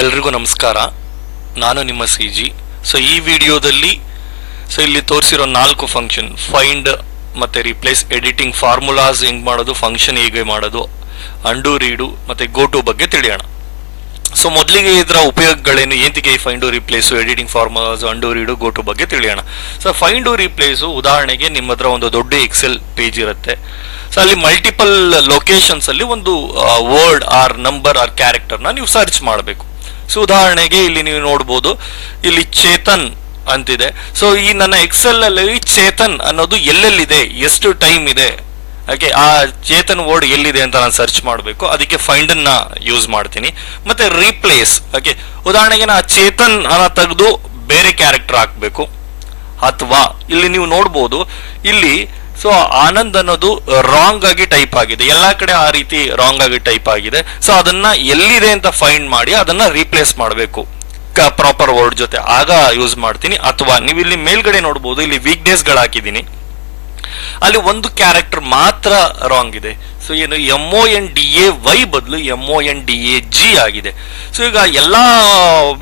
ಎಲ್ರಿಗೂ ನಮಸ್ಕಾರ. ನಾನು ನಿಮ್ಮ ಸಿ ಜಿ ಸೊ ಈ ವಿಡಿಯೋದಲ್ಲಿ ಸೊ ಇಲ್ಲಿ ತೋರಿಸಿರೋ ನಾಲ್ಕು ಫಂಕ್ಷನ್ ಫೈಂಡ್ ಮತ್ತೆ ರಿಪ್ಲೇಸ್ ಎಡಿಟಿಂಗ್ ಫಾರ್ಮುಲಾಸ್ ಹೆಂಗ್ ಮಾಡೋದು ಫಂಕ್ಷನ್ ಹೇಗೆ ಮಾಡೋದು ಅಂಡು ರೀಡು ಮತ್ತೆ ಗೋ ಟು ಬಗ್ಗೆ ತಿಳಿಯೋಣ. ಸೊ ಮೊದಲಿಗೆ ಇದರ ಉಪಯೋಗಗಳೇನು, ಏಂತಿಗೆ ಈ find replace editing formulas and read go to ಬಗ್ಗೆ ತಿಳಿಯೋಣ. ಸೊ ಫೈಂಡು ರಿಪ್ಲೇಸು ಉದಾಹರಣೆಗೆ ನಿಮ್ಮ ಹತ್ರ ಒಂದು ದೊಡ್ಡ ಎಕ್ಸೆಲ್ ಪೇಜ್ ಇರುತ್ತೆ. ಸೊ ಅಲ್ಲಿ ಮಲ್ಟಿಪಲ್ ಲೊಕೇಶನ್ಸ್ ಅಲ್ಲಿ ಒಂದು ವರ್ಡ್ ಆರ್ ನಂಬರ್ ಆರ್ ಕ್ಯಾರೆಕ್ಟರ್ನ ನೀವು ಸರ್ಚ್ ಮಾಡಬೇಕು. ಸೊ ಉದಾಹರಣೆಗೆ ಇಲ್ಲಿ ನೀವು ನೋಡ್ಬೋದು, ಇಲ್ಲಿ ಚೇತನ್ ಅಂತಿದೆ. ಸೊ ಈ ನನ್ನ ಎಕ್ಸೆಲ್ ಅಲ್ಲಿ ಚೇತನ್ ಅನ್ನೋದು ಎಲ್ಲೆಲ್ಲಿದೆ? ಎಷ್ಟು ಟೈಮ್ ಇದೆ? ಓಕೆ ಆ ಚೇತನ್ ವರ್ಡ್ ಎಲ್ಲಿದೆ ಅಂತ ನಾನು ಸರ್ಚ್ ಮಾಡಬೇಕು. ಅದಕ್ಕೆ ಫೈಂಡ್ ಅನ್ನ ಯೂಸ್ ಮಾಡ್ತೀನಿ. ಮತ್ತೆ ರೀಪ್ಲೇಸ್ ಓಕೆ ಉದಾಹರಣೆಗೆ ನಾ ಚೇತನ್ ಅನ್ನ ತೆಗೆದು ಬೇರೆ ಕ್ಯಾರೆಕ್ಟರ್ ಹಾಕ್ಬೇಕು. ಅಥವಾ ಇಲ್ಲಿ ನೀವು ನೋಡ್ಬೋದು, ಇಲ್ಲಿ ಸೊ ಆನಂದ್ ಅನ್ನೋದು ರಾಂಗ್ ಆಗಿ ಟೈಪ್ ಆಗಿದೆ. ಎಲ್ಲಾ ಕಡೆ ಆ ರೀತಿ ರಾಂಗ್ ಆಗಿ ಟೈಪ್ ಆಗಿದೆ. ಸೊ ಅದನ್ನ ಎಲ್ಲಿದೆ ಅಂತ ಫೈಂಡ್ ಮಾಡಿ ಅದನ್ನ ರೀಪ್ಲೇಸ್ ಮಾಡಬೇಕು. ಪ್ರಾಪರ್ ವರ್ಡ್ ಜೊತೆ. ಆಗ ಯೂಸ್ ಮಾಡ್ತೀನಿ. ಅಥವಾ ನೀವು ಇಲ್ಲಿ ಮೇಲ್ಗಡೆ ನೋಡ್ಬೋದು, ಇಲ್ಲಿ ವೀಕ್ಗಳು ಹಾಕಿದ್ದೀನಿ. ಅಲ್ಲಿ ಒಂದು ಕ್ಯಾರೆಕ್ಟರ್ ಮಾತ್ರ ರಾಂಗ್ ಇದೆ. ಸೊ ಏನು M O N D A Y ಬದಲು M O N D A G ಆಗಿದೆ. ಸೊ ಈಗ ಎಲ್ಲ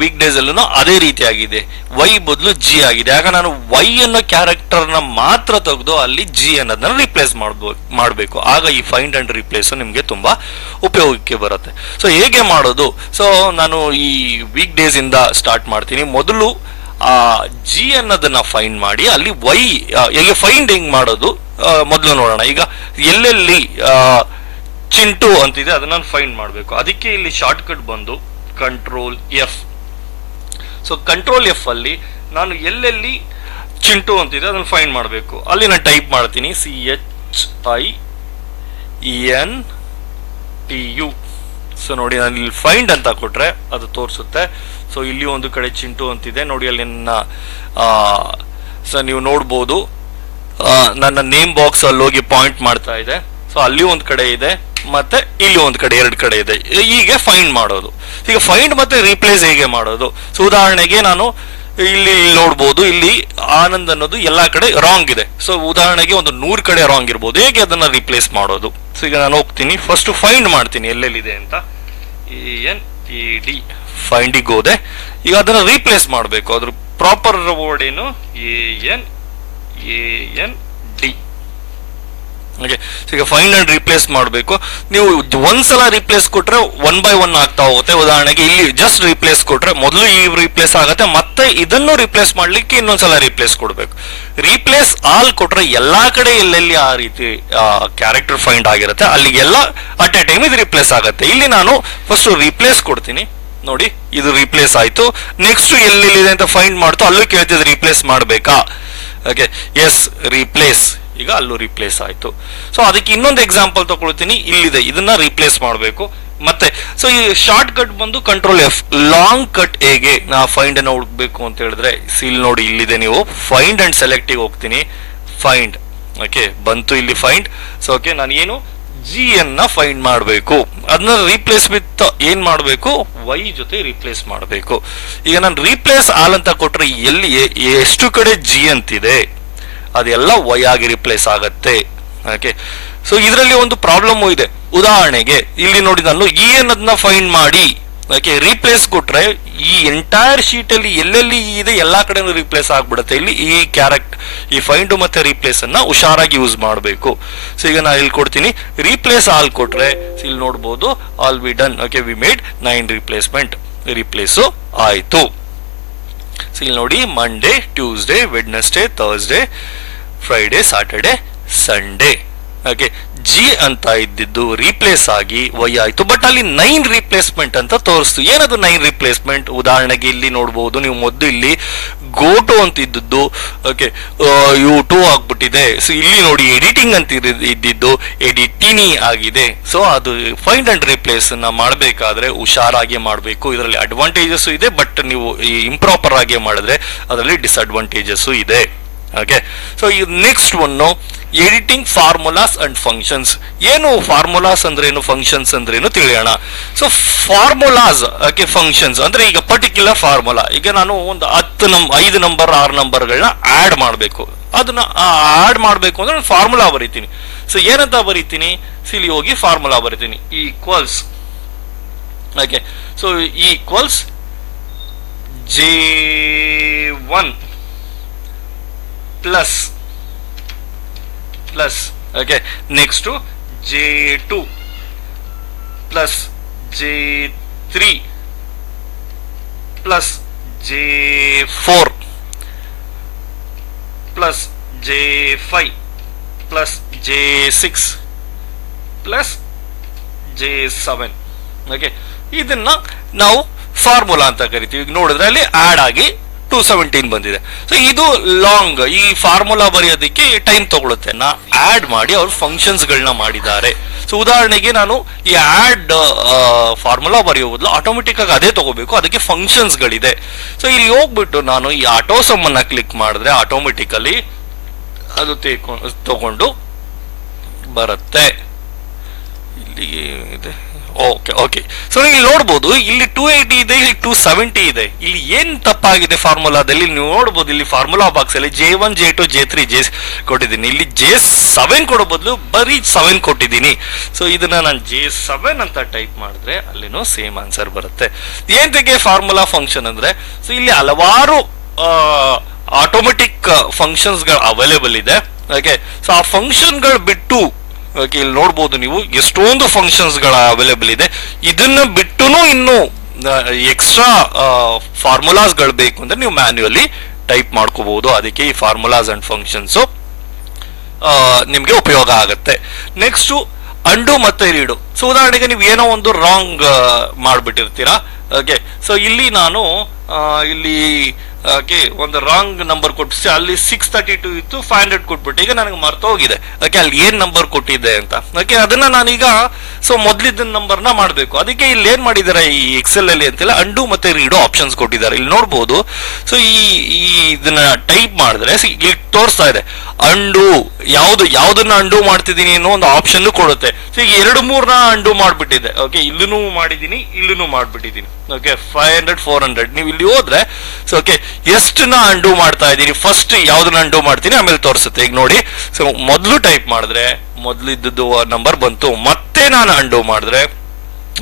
ವೀಕ್ ಡೇಸ್ ಅಲ್ಲೂ ಅದೇ ರೀತಿ ಆಗಿದೆ. ವೈ ಬದಲು ಜಿ ಆಗಿದೆ. ಆಗ ನಾನು ವೈ ಅನ್ನೋ ಕ್ಯಾರೆಕ್ಟರ್ನ ಮಾತ್ರ ತೆಗೆದು ಅಲ್ಲಿ ಜಿ ಅನ್ನೋದನ್ನ ರಿಪ್ಲೇಸ್ ಮಾಡ್ಬೋದು ಮಾಡಬೇಕು. ಆಗ ಈ ಫೈಂಡ್ ಅಂಡ್ ರಿಪ್ಲೇಸ್ ನಿಮಗೆ ತುಂಬಾ ಉಪಯೋಗಕ್ಕೆ ಬರುತ್ತೆ. ಸೊ ಹೇಗೆ ಮಾಡೋದು? ಸೊ ನಾನು ಈ ವೀಕ್ ಡೇಸ್ ಇಂದ ಸ್ಟಾರ್ಟ್ ಮಾಡ್ತೀನಿ. ಮೊದಲು ಜಿ ಅನ್ನೋದನ್ನ ಫೈಂಡ್ ಮಾಡಿ ಅಲ್ಲಿ ವೈ ಹೇಗೆ ಫೈಂಡ್ ಹೆಂಗ್ ಮಾಡೋದು ಮೊದಲು ನೋಡೋಣ. ಈಗ ಎಲ್ಲೆಲ್ಲಿ ಆ, ಚಿಂಟು ಅಂತಿದೆ ಅದನ್ನ ಫೈಂಡ್ ಮಾಡಬೇಕು. ಅದಕ್ಕೆ ಇಲ್ಲಿ ಶಾರ್ಟ್ ಕಟ್ ಬಂದು control F so control F ಅಲ್ಲಿ ನಾನು ಎಲ್ಲೆಲ್ಲಿ ಚಿಂಟು ಅಂತಿದೆ ಅದನ್ನ ಫೈಂಡ್ ಮಾಡಬೇಕು. ಅಲ್ಲಿ ನಾನು ಟೈಪ್ ಮಾಡ್ತೀನಿ C H I N T U so ನೋಡಿ ನಾನು ಇಲ್ಲಿ ಫೈಂಡ್ ಅಂತ ಕೊಟ್ರೆ ಅದು ತೋರಿಸುತ್ತೆ. ಸೊ ಇಲ್ಲಿ ಒಂದು ಕಡೆ ಚಿಂಟು ಅಂತಿದೆ. ನೋಡಿ, ಅಲ್ಲಿ ನನ್ನ ಸೊ ನೀವು ನೋಡ್ಬೋದು. ನನ್ನ ನೇಮ್ ಬಾಕ್ಸ್ ಅಲ್ಲಿ ಹೋಗಿ ಪಾಯಿಂಟ್ ಮಾಡ್ತಾ ಇದೆ. ಸೊ ಅಲ್ಲಿ ಒಂದು ಕಡೆ ಇದೆ, ಮತ್ತೆ ಇಲ್ಲಿ ಒಂದು ಕಡೆ, ಎರಡು ಕಡೆ ಇದೆ. ಹೀಗೆ ಫೈಂಡ್ ಮಾಡೋದು. ಈಗ ಫೈಂಡ್ ಮತ್ತೆ ರೀಪ್ಲೇಸ್ ಹೇಗೆ ಮಾಡೋದು? ಸೊ ಉದಾಹರಣೆಗೆ ನಾನು ಇಲ್ಲಿ ನೋಡ್ಬೋದು, ಇಲ್ಲಿ ಆನಂದ್ ಅನ್ನೋದು ಎಲ್ಲಾ ಕಡೆ ರಾಂಗ್ ಇದೆ. ಸೊ ಉದಾಹರಣೆಗೆ ಒಂದು ನೂರ್ ಕಡೆ ರಾಂಗ್ ಇರ್ಬೋದು. ಹೇಗೆ ಅದನ್ನ ರಿಪ್ಲೇಸ್ ಮಾಡೋದು? ಸೊ ಈಗ ನಾನು ಹೋಗ್ತೀನಿ. ಫಸ್ಟ್ ಫೈಂಡ್ ಮಾಡ್ತೀನಿ. ಎಲ್ಲೆಲ್ಲಿದೆ ಅಂತ? ಎನ್ ಇ ಡಿ ಫೈಂಡಿಗೆ ಹೋದೆ. ಈಗ ಅದನ್ನ ರೀಪ್ಲೇಸ್ ಮಾಡಬೇಕು. ಅದ್ರ ಪ್ರಾಪರ್ ವರ್ಡ್ ಏನು? A N A N D okay ಈಗ ಫೈಂಡ್ ಅಂಡ್ ರೀಪ್ಲೇಸ್ ಮಾಡಬೇಕು. ನೀವು ಒಂದ್ಸಲ ರೀಪ್ಲೇಸ್ ಕೊಟ್ರೆ ಒನ್ ಬೈ ಒನ್ ಆಗ್ತಾ ಹೋಗುತ್ತೆ. ಉದಾಹರಣೆಗೆ ಇಲ್ಲಿ ಜಸ್ಟ್ ರೀಪ್ಲೇಸ್ ಕೊಟ್ರೆ ಮೊದಲು ಈ ರೀಪ್ಲೇಸ್ ಆಗುತ್ತೆ. ಮತ್ತೆ ಇದನ್ನು ರೀಪ್ಲೇಸ್ ಮಾಡ್ಲಿಕ್ಕೆ ಇನ್ನೊಂದ್ಸಲ ರೀಪ್ಲೇಸ್ ಕೊಡಬೇಕು. ರೀಪ್ಲೇಸ್ ಆಲ್ ಕೊಟ್ರೆ ಎಲ್ಲಾ ಕಡೆ ಎಲ್ಲೆಲ್ಲಿ ಆ ರೀತಿ ಕ್ಯಾರೆಕ್ಟರ್ ಫೈಂಡ್ ಆಗಿರುತ್ತೆ, ಅಲ್ಲಿಗೆಲ್ಲ ಅಟ್ ಎ ಟೈಮ್ ಇದು ರಿಪ್ಲೇಸ್ ಆಗುತ್ತೆ. ಇಲ್ಲಿ ನಾನು ಫಸ್ಟ್ ರೀಪ್ಲೇಸ್ ಕೊಡ್ತೀನಿ. ನೋಡಿ, ಇದು ರೀಪ್ಲೇಸ್ ಆಯಿತು. ನೆಕ್ಸ್ಟ್ ಎಲ್ಲೆಲ್ಲಿದೆ ಅಂತ ಫೈಂಡ್ ಮಾಡ್ತು, ಅಲ್ಲೂ ಕೇಳ್ತಿದ್ರೆ ರೀಪ್ಲೇಸ್ ಮಾಡಬೇಕಾ? ಓಕೆ ಎಸ್ ರೀಪ್ಲೇಸ್ ಈಗ ಅಲ್ಲೂ ರೀಪ್ಲೇಸ್ ಆಯಿತು. ಸೊ ಅದಕ್ಕೆ ಇನ್ನೊಂದು ಎಕ್ಸಾಂಪಲ್ ತಗೊಳ್ತೀನಿ. ಇಲ್ಲಿದೆ, ಇದನ್ನ ರಿಪ್ಲೇಸ್ ಮಾಡಬೇಕು. ಮತ್ತೆ ಸೊ ಈ ಶಾರ್ಟ್ ಕಟ್ ಬಂದು ಕಂಟ್ರೋಲ್ ಎಫ್ ಲಾಂಗ್ ಕಟ್ ಹೇಗೆ ನಾ ಫೈಂಡ್ ಅನ್ನ ಹುಡುಕ್ಬೇಕು ಅಂತ ಹೇಳಿದ್ರೆ ಸೀಲ್ ನೋಡಿ, ಇಲ್ಲಿದೆ ನೀವು. ಫೈಂಡ್ ಅಂಡ್ ಸೆಲೆಕ್ಟಿಗೆ ಹೋಗ್ತೀನಿ. ಫೈಂಡ್ ಓಕೆ ಬಂತು ಇಲ್ಲಿ ಫೈಂಡ್ ಸೊ ಓಕೆ ನಾನು ಏನು ಜಿ ಅನ್ನ ಫೈಂಡ್ ಮಾಡಬೇಕು. ಅದನ್ನ ರೀಪ್ಲೇಸ್ ವಿತ್ ಏನ್ ಮಾಡಬೇಕು? ವೈ ಜೊತೆ ರೀಪ್ಲೇಸ್ ಮಾಡಬೇಕು. ಈಗ ನಾನು ರೀಪ್ಲೇಸ್ ಆಲ್ ಅಂತ ಕೊಟ್ರೆ ಎಲ್ಲಿ ಎಷ್ಟು ಕಡೆ ಜಿ ಅಂತಿದೆ? ಅದೆಲ್ಲ ವೈ ಆಗಿ ರಿಪ್ಲೇಸ್ ಆಗತ್ತೆ. ಓಕೆ ಸೊ ಇದರಲ್ಲಿ ಒಂದು ಪ್ರಾಬ್ಲಮ್ ಇದೆ. ಉದಾಹರಣೆಗೆ, ಇಲ್ಲಿ ನೋಡಿ ನಾನು ಇ ಅನ್ನೋದನ್ನ ಫೈಂಡ್ ಮಾಡಿ. ಓಕೆ ರೀಪ್ಲೇಸ್ ಕೊಟ್ರೆ ಈ ಎಂಟೈರ್ ಶೀಟ್ ಅಲ್ಲಿ ಎಲ್ಲೆಲ್ಲಿ ಇದೆ, ಎಲ್ಲಾ ಕಡೆ ರೀಪ್ಲೇಸ್ ಆಗ್ಬಿಡುತ್ತೆ. ಇಲ್ಲಿ ಈ ಕ್ಯಾರೆಕ್ಟ್ ಈ ಫೈಂಡ್ ಮತ್ತೆ ರೀಪ್ಲೇಸ್ ಅನ್ನ ಹುಷಾರಾಗಿ ಯೂಸ್ ಮಾಡಬೇಕು. ಸೊ ಈಗ ನಾನು ಇಲ್ಲಿ ಕೊಡ್ತೀನಿ. ರೀಪ್ಲೇಸ್ ಆಲ್ ಕೊಟ್ರೆ ಇಲ್ಲಿ ನೋಡ್ಬೋದು all we done okay we made nine replacement replace ಆಯ್ತು. ಸೊ ಇಲ್ಲಿ ನೋಡಿ Monday Tuesday Wednesday Thursday Friday Saturday Sunday okay G ಅಂತ ಇದ್ದಿದ್ದು ರೀಪ್ಲೇಸ್ ಆಗಿ ವೈ ಆಯಿತು. ಬಟ್ ಅಲ್ಲಿ ನೈನ್ ರೀಪ್ಲೇಸ್ಮೆಂಟ್ ಅಂತ ತೋರಿಸ್ತು. ಏನದು ನೈನ್ ರೀಪ್ಲೇಸ್ಮೆಂಟ್ ಉದಾಹರಣೆಗೆ ಇಲ್ಲಿ ನೋಡಬಹುದು ನೀವು ಮೊದಲು ಇಲ್ಲಿ ಗೋಟು ಅಂತ ಇದ್ದದ್ದು ಓಕೆ ಯು ಟೂ ಆಗ್ಬಿಟ್ಟಿದೆ. ಸೊ ಇಲ್ಲಿ ನೋಡಿ ಎಡಿಟಿಂಗ್ ಅಂತ ಇದ್ದಿದ್ದು- ಎಡಿಟಿನಿ ಆಗಿದೆ. ಸೊ ಅದು ಫೈಂಡ್ ಅಂಡ್ ರಿಪ್ಲೇಸ್ನ ಮಾಡಬೇಕಾದ್ರೆ ಹುಷಾರಾಗಿ ಮಾಡಬೇಕು. ಇದರಲ್ಲಿ ಅಡ್ವಾಂಟೇಜಸ್ ಇದೆ ಬಟ್ ನೀವು ಇಂಪ್ರಾಪರ್ ಆಗಿ ಮಾಡಿದ್ರೆ ಅದರಲ್ಲಿ ಡಿಸ್ಅಡ್ವಾಂಟೇಜಸ್ ಇದೆ. ಓಕೆ ಸೊ ಈ next one editing formulas and functions. ಏನು ಫಾರ್ಮುಲಾಸ್ ಅಂದ್ರೇನು, ಫಂಕ್ಷನ್ಸ್ ಅಂದ್ರೇನು ತಿಳಿಯೋಣ. ಸೊ ಫಾರ್ಮುಲಾಸ್, ಓಕೆ, ಫಂಕ್ಷನ್ಸ್, ಅಂದ್ರೆ ಈಗ ಪರ್ಟಿಕ್ಯುಲರ್ ಫಾರ್ಮುಲಾ. ಈಗ ನಾನು ಒಂದು ಹತ್ತು ನಂ ಐದು ನಂಬರ್, ಆರು ನಂಬರ್ಗಳನ್ನ ಆಡ್ ಮಾಡಬೇಕು. ಅದನ್ನ ಆಡ್ ಮಾಡಬೇಕು ಅಂದ್ರೆ ನಾನು ಫಾರ್ಮುಲಾ ಬರೀತೀನಿ. ಸೊ ಏನಂತ ಬರೀತೀನಿ? ಇಲ್ಲಿ ಹೋಗಿ ಫಾರ್ಮುಲಾ ಬರೀತೀನಿ. Equals, okay, so, equals J one plus plus J three plus J four plus J five plus J six plus J seven okay ಇದನ್ನ ನಾವು ಫಾರ್ಮುಲಾ ಅಂತ ಕರಿತೀವಿ. ಈಗ ನೋಡಿದ್ರೆ ಅಲ್ಲಿ ಆಡ್ ಆಗಿ ಟೂ ಸೆವೆಂಟೀನ್ ಬಂದಿದೆ. ಸೊ ಇದು ಲಾಂಗ್ ಈ ಫಾರ್ಮುಲಾ ಬರೆಯೋದಕ್ಕೆ ಟೈಮ್ ತಗೊಳುತ್ತೆ. ನಾ ಆಡ್ ಮಾಡಿ ಅವ್ರು ಫಂಕ್ಷನ್ಸ್ ಗಳನ್ನ ಮಾಡಿದ್ದಾರೆ. ಸೊ ಉದಾಹರಣೆಗೆ ನಾನು ಈ ಆಡ್ ಫಾರ್ಮುಲಾ ಬರೆಯೋ ಬದಲು ಆಟೋಮೆಟಿಕ್ ಆಗಿ ಅದೇ ತಗೋಬೇಕು. ಅದಕ್ಕೆ ಫಂಕ್ಷನ್ಸ್ ಗಳಿದೆ. ಸೊ ಇಲ್ಲಿ ಹೋಗ್ಬಿಟ್ಟು ನಾನು ಈ ಆಟೋಸಮ್ ಅನ್ನ ಕ್ಲಿಕ್ ಮಾಡಿದ್ರೆ ಆಟೋಮೆಟಿಕಲಿ ಅದು ತಗೊಂಡು ಬರುತ್ತೆ. ಇಲ್ಲಿ ಇದೆ. ಓಕೆ ಓಕೆ ಸೊ ಇಲ್ಲಿ ನೋಡ್ಬೋದು, ಇಲ್ಲಿ ಟೂ ಏಯ್ಟಿ ಇದೆ, ಇಲ್ಲಿ ಟೂ ಸೆವೆಂಟಿ ಇದೆ. ಇಲ್ಲಿ ಏನ್ ತಪ್ಪಾಗಿದೆ ಫಾರ್ಮುಲಾದಲ್ಲಿ? ನೀವು ನೋಡ್ಬೋದು, ಇಲ್ಲಿ ಫಾರ್ಮುಲಾ ಬಾಕ್ಸ್ ಅಲ್ಲಿ J one J two J three J ಕೊಟ್ಟಿದ್ದೀನಿ. ಇಲ್ಲಿ ಜೆ ಸೆವೆನ್ ಕೊಡೋ ಬದಲು ಬರೀ ಸೆವೆನ್ ಕೊಟ್ಟಿದ್ದೀನಿ. ಸೊ ಇದನ್ನ ನಾನು ಜೆ ಸೆವೆನ್ ಅಂತ ಟೈಪ್ ಮಾಡಿದ್ರೆ ಅಲ್ಲಿನೂ ಸೇಮ್ ಆನ್ಸರ್ ಬರುತ್ತೆ. ಏಂತಕ್ಕೆ ಫಾರ್ಮುಲಾ ಫಂಕ್ಷನ್ ಅಂದ್ರೆ? ಸೊ ಇಲ್ಲಿ ಹಲವಾರು ಆಟೋಮೆಟಿಕ್ ಫಂಕ್ಷನ್ಸ್ಗಳು ಅವೈಲೇಬಲ್ ಇದೆ. ಓಕೆ ಸೊ ಆ ಫಂಕ್ಷನ್ಗಳು ಬಿಟ್ಟು ಓಕೆ ಇಲ್ಲಿ ನೋಡ್ಬೋದು ನೀವು, ಎಷ್ಟೊಂದು ಫಂಕ್ಷನ್ಸ್ಗಳ ಅವೈಲೇಬಲ್ ಇದೆ. ಇದನ್ನ ಬಿಟ್ಟು ಇನ್ನು ಎಕ್ಸ್ಟ್ರಾ ಫಾರ್ಮುಲಾಸ್ಗಳು ಬೇಕು ಅಂದ್ರೆ ನೀವು ಮ್ಯಾನ್ಯುಯಲಿ ಟೈಪ್ ಮಾಡ್ಕೋಬಹುದು. ಅದಕ್ಕೆ ಈ ಫಾರ್ಮುಲಾಸ್ ಅಂಡ್ ಫಂಕ್ಷನ್ಸ್ ನಿಮ್ಗೆ ಉಪಯೋಗ ಆಗುತ್ತೆ. ನೆಕ್ಸ್ಟ್ ಅಂಡು ಮತ್ತೆ ರೀಡು ಸೊ ಉದಾಹರಣೆಗೆ ನೀವು ಏನೋ ಒಂದು ರಾಂಗ್ ಮಾಡ್ಬಿಟ್ಟಿರ್ತೀರಾ? ಓಕೆ ಸೊ ಇಲ್ಲಿ ನಾನು ಇಲ್ಲಿ ಓಕೆ ಒಂದು ರಾಂಗ್ ನಂಬರ್ ಕೊಟ್ಟಿಸಿ, ಅಲ್ಲಿ ಸಿಕ್ಸ್ ತರ್ಟಿ ಟು ಇತ್ತು ಫೈವ್ ಹಂಡ್ರೆಡ್ ಕೊಟ್ಬಿಟ್ಟು, ಈಗ ನನಗೆ ಮರ್ತೋಗಿದೆ ಓಕೆ ಅಲ್ಲಿ ಏನ್ ನಂಬರ್ ಕೊಟ್ಟಿದ್ದೆ ಅಂತ. ಓಕೆ ಅದನ್ನ ನಾನೀಗ ಸೊ ಮೊದಲಿದ್ದ ನಂಬರ್ನ ಮಾಡಬೇಕು. ಅದಕ್ಕೆ ಇಲ್ಲಿ ಏನ್ ಮಾಡಿದ್ದಾರೆ, ಈ ಎಕ್ಸೆಲ್ ಅಲ್ಲಿ ಅಂತೆಲ್ಲ ಅಂಡು ಮತ್ತೆ ರೀಡೋ ಆಪ್ಷನ್ಸ್ ಕೊಟ್ಟಿದ್ದಾರೆ. ಇಲ್ಲಿ ನೋಡ್ಬೋದು. ಸೊ ಈ ಇದನ್ನ ಟೈಪ್ ಮಾಡಿದ್ರೆ ಇಲ್ಲಿ ತೋರಿಸ್ತಾ ಇದೆ. ಅಂಡು, ಯಾವ್ದು, ಯಾವ್ದನ್ನ ಅಂಡು ಮಾಡ್ತಿದ್ದೀನಿ ಅನ್ನೋ ಒಂದು ಆಪ್ಷನ್ ಕೊಡುತ್ತೆ. ಸೊ ಈಗ ಎರಡು ಮೂರ್ನ ಅಂಡು ಮಾಡ್ಬಿಟ್ಟಿದೆ ಓಕೆ ಇಲ್ಲೂ ಮಾಡಿದೀನಿ ಇಲ್ಲೂ ಮಾಡಿಬಿಟ್ಟಿದ್ದೀನಿ. Okay five hundred four hundred ನೀವು ಇಲ್ಲಿ ಹೋದ್ರೆ ಸೊ ಓಕೆ ಎಷ್ಟನ್ನ ಅಂಡು ಮಾಡ್ತಾ ಇದ್ದೀನಿ ಫಸ್ಟ್ ಯಾವ್ದನ್ನ ಅಂಡು ಮಾಡ್ತೀನಿ, ಆಮೇಲೆ ತೋರಿಸುತ್ತೆ. ಈಗ ನೋಡಿ ಸೊ ಮೊದಲು ಟೈಪ್ ಮಾಡಿದ್ರೆ, ಮೊದಲಿದ್ದದ್ದು ನಂಬರ್ ಬಂತು. ಮತ್ತೆ ನಾನು ಅಂಡು ಮಾಡಿದ್ರೆ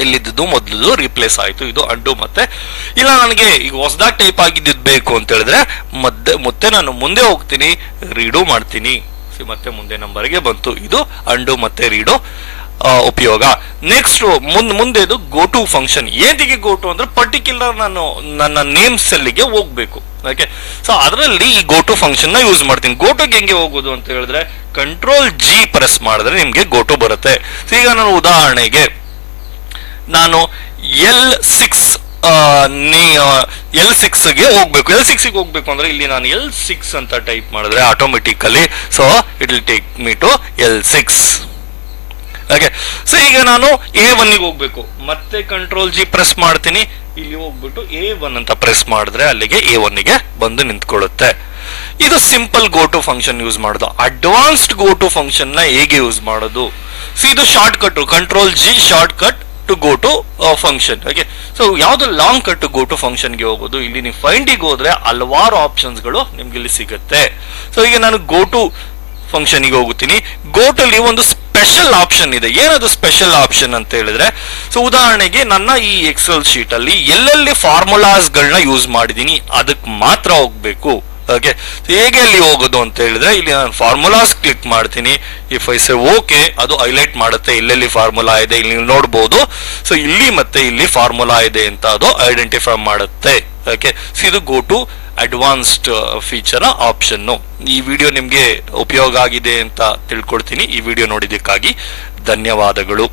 ಇಲ್ಲಿದ್ದು ಮೊದಲು ರಿಪ್ಲೇಸ್ ಆಯಿತು. ಇದು ಅಂಡು ಮತ್ತೆ. ಇಲ್ಲ, ನನಗೆ ಈಗ ಹೊಸದಾಗಿ ಟೈಪ್ ಆಗಿದ್ದು ಬೇಕು ಅಂತ ಹೇಳಿದ್ರೆ ಮತ್ತೆ ಮತ್ತೆ ನಾನು ಮುಂದೆ ಹೋಗ್ತೀನಿ ರೀಡು ಮಾಡ್ತೀನಿ. ಸಿ, ಮತ್ತೆ ಮುಂದೆ ನಂಬರ್ಗೆ ಬಂತು. ಇದು ಅಂಡು ಮತ್ತೆ ರೀಡು ಉಪಯೋಗ. ನೆಕ್ಸ್ಟ್ ಮುಂದೆ ಮುಂದೆದು ಗೋ ಟು ಫಂಕ್ಷನ್ ಏನಿಗೆ ಗೋ ಟು ಅಂದ್ರೆ ಪರ್ಟಿಕ್ಯುಲರ್ ನಾನು ನನ್ನ ನೇಮ್ ಸೆಲ್ಗೆ ಹೋಗ್ಬೇಕು. ಓಕೆ ಸೊ ಅದರಲ್ಲಿ ಈ ಗೋ ಟು ಫಂಕ್ಷನ್ನ ಯೂಸ್ ಮಾಡ್ತೀನಿ. ಗೋ ಟು ಹೆಂಗೆ ಹೋಗೋದು ಅಂತ ಹೇಳಿದ್ರೆ ಕಂಟ್ರೋಲ್ ಜಿ ಪ್ರೆಸ್ ಮಾಡಿದ್ರೆ ನಿಮ್ಗೆ ಗೋ ಟು ಬರುತ್ತೆ. ಈಗ ನಾನು ಉದಾಹರಣೆಗೆ ನಾನು ಎಲ್ ಸಿಕ್ಸ್ ಎಲ್ ಸಿಕ್ಸ್ಗೆ ಹೋಗ್ಬೇಕು. ಎಲ್ ಸಿಕ್ಸ್ಗೆ ಹೋಗ್ಬೇಕು ಅಂದ್ರೆ ಇಲ್ಲಿ ನಾನು ಎಲ್ ಸಿಕ್ಸ್ ಅಂತ ಟೈಪ್ ಮಾಡಿದ್ರೆ automatically so it will take me to L six. Okay so ಈಗ ನಾನು ಎ ಒನ್ಗೆ ಹೋಗ್ಬೇಕು. ಮತ್ತೆ ಕಂಟ್ರೋಲ್ ಜಿ ಪ್ರೆಸ್ ಮಾಡ್ತೀನಿ. ಇಲ್ಲಿ ಹೋಗ್ಬಿಟ್ಟು ಎ ಒನ್ ಅಂತ ಪ್ರೆಸ್ ಮಾಡಿದ್ರೆ ಅಲ್ಲಿಗೆ ಎ ಒನ್ಗೆ ಬಂದು ನಿಂತ್ಕೊಳ್ಳುತ್ತೆ. ಇದು simple go to function use ಮಾಡೋದು. ಅಡ್ವಾನ್ಸ್ಡ್ ಗೋ ಟು ಫಂಕ್ಷನ್ನ ಹೇಗೆ ಯೂಸ್ ಮಾಡೋದು? ಸೊ ಇದು shortcut control G shortcut to go to function okay so ಯಾವ್ದು ಲಾಂಗ್ ಕಟ್ ಗೋ ಟು ಫಂಕ್ಷನ್ಗೆ ಹೋಗೋದು? ಇಲ್ಲಿ ನೀವು ಫೈಂಡಿಗೆ ಹೋದ್ರೆ ಹಲವಾರು ಆಪ್ಷನ್ಸ್ಗಳು ನಿಮ್ಗೆ ಇಲ್ಲಿ ಸಿಗುತ್ತೆ. ಸೊ ಈಗ ನಾನು ಗೋ ಟು ಫಂಕ್ಷನ್ಗೆ ಹೋಗುತ್ತೀನಿ ಗೋಟಲ್ಲಿ ಒಂದು ಸ್ಪೆಷಲ್ ಆಪ್ಷನ್ ಇದೆ. ಏನದು ಸ್ಪೆಷಲ್ ಆಪ್ಷನ್ ಅಂತ ಹೇಳಿದ್ರೆ ಸೊ ಉದಾಹರಣೆಗೆ ನನ್ನ ಈ ಎಕ್ಸೆಲ್ ಶೀಟ್ ಅಲ್ಲಿ ಎಲ್ಲೆಲ್ಲಿ ಫಾರ್ಮುಲಾಸ್ ಗಳನ್ನ ಯೂಸ್ ಮಾಡಿದೀನಿ ಅದಕ್ಕೆ ಮಾತ್ರ ಹೋಗ್ಬೇಕು. ಓಕೆ ಹೇಗೆ ಅಲ್ಲಿ ಹೋಗೋದು ಅಂತ ಹೇಳಿದ್ರೆ, ಇಲ್ಲಿ ನಾನು ಫಾರ್ಮುಲಾಸ್ ಕ್ಲಿಕ್ ಮಾಡ್ತೀನಿ. ಇಫ್ ಐ ಸೆ ಓಕೆ ಅದು ಹೈಲೈಟ್ ಮಾಡುತ್ತೆ. ಇಲ್ಲೆಲ್ಲಿ ಫಾರ್ಮುಲಾ ಇದೆ, ಇಲ್ಲಿ ನೀವು ನೋಡ್ಬೋದು. ಸೊ ಇಲ್ಲಿ ಮತ್ತೆ ಇಲ್ಲಿ ಫಾರ್ಮುಲಾ ಇದೆ ಅಂತ ಅದು ಐಡೆಂಟಿಫೈ ಮಾಡುತ್ತೆ. ಓಕೆ ಸೊ ಇದು go to advanced feature option ಈ ವಿಡಿಯೋ ನಿಮಗೆ ಉಪಯೋಗ ಆಗಿದೆ ಅಂತ ತಿಳ್ಕೊಳ್ತೀನಿ ಈ ವಿಡಿಯೋ ನೋಡಿದ್ದಕ್ಕಾಗಿ ಧನ್ಯವಾದಗಳು.